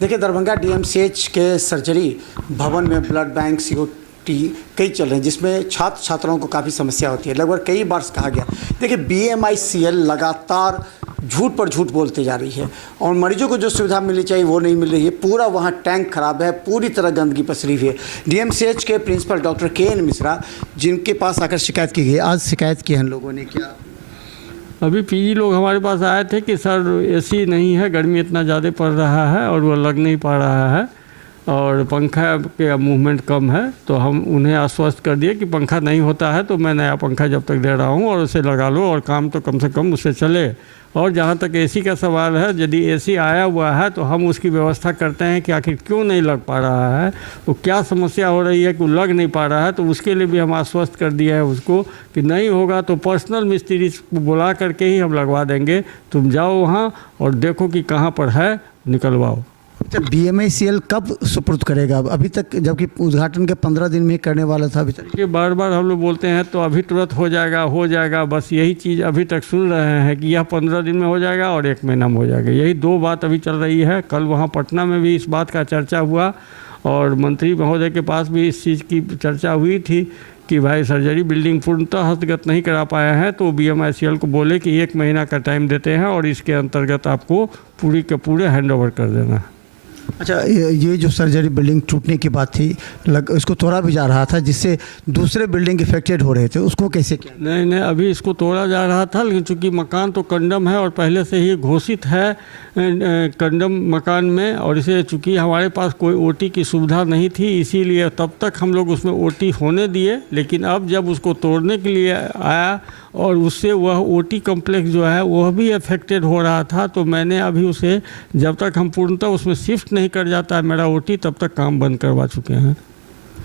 देखिए, दरभंगा डीएमसीएच के सर्जरी भवन में ब्लड बैंक सीओटी कई चल रहे हैं, जिसमें छात्र छात्राओं को काफ़ी समस्या होती है। लगभग कई बार कहा गया। देखिए, बीएमआईसीएल लगातार झूठ पर झूठ बोलते जा रही है और मरीजों को जो सुविधा मिलनी चाहिए वो नहीं मिल रही है। पूरा वहाँ टैंक खराब है, पूरी तरह गंदगी पसरी हुई है। डीएमसीएच के प्रिंसिपल डॉक्टर के.एन. मिश्रा, जिनके पास आकर शिकायत की गई, आज शिकायत की है इन लोगों ने, क्या अभी पीजी लोग हमारे पास आए थे कि सर एसी नहीं है, गर्मी इतना ज़्यादा पड़ रहा है और वो लग नहीं पा रहा है और पंखा के मूवमेंट कम है, तो हम उन्हें आश्वस्त कर दिए कि पंखा नहीं होता है तो मैं नया पंखा जब तक दे रहा हूँ और उसे लगा लो और काम तो कम से कम उससे चले। और जहाँ तक एसी का सवाल है, यदि एसी आया हुआ है तो हम उसकी व्यवस्था करते हैं कि आखिर क्यों नहीं लग पा रहा है, वो क्या समस्या हो रही है कि वो लग नहीं पा रहा है, तो उसके लिए भी हम आश्वस्त कर दिया है उसको कि नहीं होगा तो पर्सनल मिस्त्री को बुला करके ही हम लगवा देंगे। तुम जाओ वहाँ और देखो कि कहाँ पर है, निकलवाओ। बीएमआईसीएल कब सुपुर्द करेगा? अभी तक, जबकि उद्घाटन के 15 दिन में ही करने वाला था। अभी तक ये बार बार हम लोग बोलते हैं तो अभी तुरंत हो जाएगा, बस यही चीज़ अभी तक सुन रहे हैं कि यह 15 दिन में हो जाएगा और 1 महीना में हो जाएगा। यही 2 बात अभी चल रही है। कल वहाँ पटना में भी इस बात का चर्चा हुआ और मंत्री महोदय के पास भी इस चीज़ की चर्चा हुई थी कि भाई सर्जरी बिल्डिंग पूर्णतः हस्तगत नहीं करा पाया है, तो बीएमआईसीएल को बोले कि 1 महीना का टाइम देते हैं और इसके अंतर्गत आपको पूरी के पूरे हैंड ओवर कर देना है। अच्छा, ये जो सर्जरी बिल्डिंग टूटने की बात थी, इसको तोड़ा भी जा रहा था जिससे दूसरे बिल्डिंग इफेक्टेड हो रहे थे, उसको कैसे किया? नहीं, अभी इसको तोड़ा जा रहा था, लेकिन चूंकि मकान तो कंडम है और पहले से ही घोषित है कंडम मकान में, और इसे चूंकि हमारे पास कोई ओटी की सुविधा नहीं थी, इसीलिए तब तक हम लोग उसमें ओटी होने दिए। लेकिन अब जब उसको तोड़ने के लिए आया और उससे वह ओटी कॉम्प्लेक्स जो है वह भी अफेक्टेड हो रहा था, तो मैंने अभी उसे, जब तक हम पूर्णतः उसमें शिफ्ट नहीं कर जाता है मेरा ओटी, तब तक काम बंद करवा चुके हैं।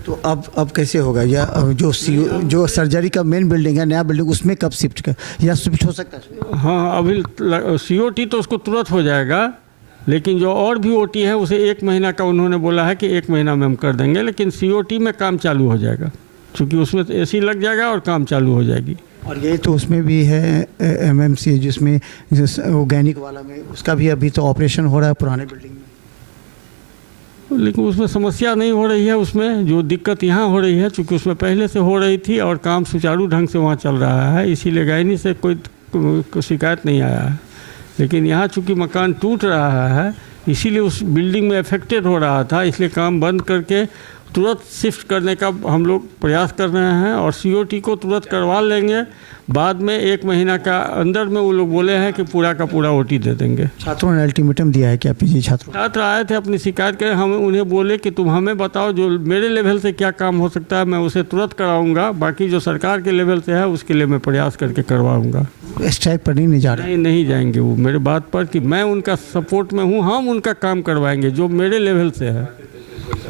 तो अब कैसे होगा? या जो सर्जरी का मेन बिल्डिंग है, नया बिल्डिंग, उसमें कब शिफ्ट कर या शिफ्ट हो सकता है? हाँ, अभी सीओटी तो उसको तुरंत हो जाएगा, लेकिन जो और भी ओटी है उसे 1 महीना का उन्होंने बोला है कि 1 महीना में हम कर देंगे, लेकिन सीओटी में काम चालू हो जाएगा क्योंकि उसमें एसी लग जाएगा और काम चालू हो जाएगी। और ये तो उसमें भी है एमएमसी, जिसमें ऑर्गेनिक वाला में, उसका भी अभी तो ऑपरेशन हो रहा है पुराने बिल्डिंग में, लेकिन उसमें समस्या नहीं हो रही है। उसमें जो दिक्कत यहाँ हो रही है, चूँकि उसमें पहले से हो रही थी और काम सुचारू ढंग से वहाँ चल रहा है, इसीलिए गायनी से कोई शिकायत नहीं आया है। लेकिन यहाँ चूँकि मकान टूट रहा है, इसीलिए उस बिल्डिंग में अफेक्टेड हो रहा था, इसलिए काम बंद करके तुरंत शिफ्ट करने का हम लोग प्रयास कर रहे हैं और सीओटी को तुरंत करवा लेंगे। बाद में 1 महीना का अंदर में वो लोग बोले हैं कि पूरा का पूरा ओटी दे देंगे। छात्रों ने अल्टीमेटम दिया है क्या? पीजी छात्र आए थे अपनी शिकायत करें, हम उन्हें बोले कि तुम हमें बताओ जो मेरे लेवल से क्या काम हो सकता है, मैं उसे तुरंत कराऊंगा, बाकी जो सरकार के लेवल से है उसके लिए मैं प्रयास करके करवाऊंगा। स्ट्राइक पर नहीं जा रहे? नहीं जाएंगे वो मेरे बात पर कि मैं उनका सपोर्ट में हूँ, हम उनका काम करवाएंगे जो मेरे लेवल से है।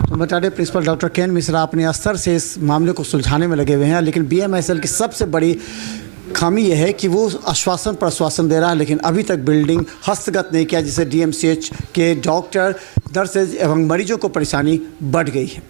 तो बता दें, प्रिंसिपल डॉक्टर के.एन. मिश्रा अपने स्तर से इस मामले को सुलझाने में लगे हुए हैं, लेकिन बीएमआईसीएल की सबसे बड़ी खामी यह है कि वो आश्वासन पर आश्वासन दे रहा है, लेकिन अभी तक बिल्डिंग हस्तगत नहीं किया, जिससे डीएमसीएच के डॉक्टर, नर्सेज एवं मरीजों को परेशानी बढ़ गई है।